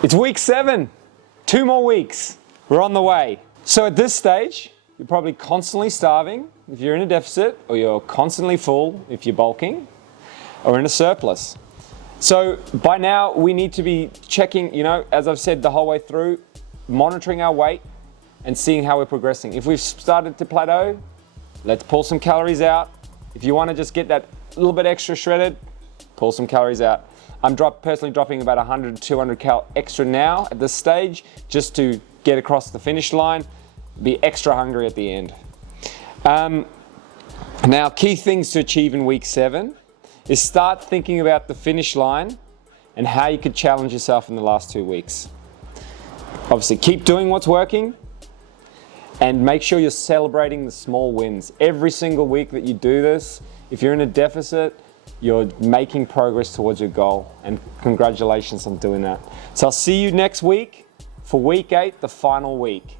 It's week 7, 2 more weeks. We're on the way. So at this stage, you're probably constantly starving if you're in a deficit, or you're constantly full if you're bulking, or in a surplus. So by now we need to be checking, as I've said the whole way through, monitoring our weight and seeing how we're progressing. If we've started to plateau, let's pull some calories out. If you want to just get that little bit extra shredded, pull some calories out. I'm personally dropping about 100 to 200 cal extra now at this stage, just to get across the finish line, be extra hungry at the end. Now, key things to achieve in week 7 is start thinking about the finish line and how you could challenge yourself in the last 2 weeks. Obviously, keep doing what's working and make sure you're celebrating the small wins. Every single week that you do this, if you're in a deficit, you're making progress towards your goal, and congratulations on doing that. So I'll see you next week for week 8, the final week.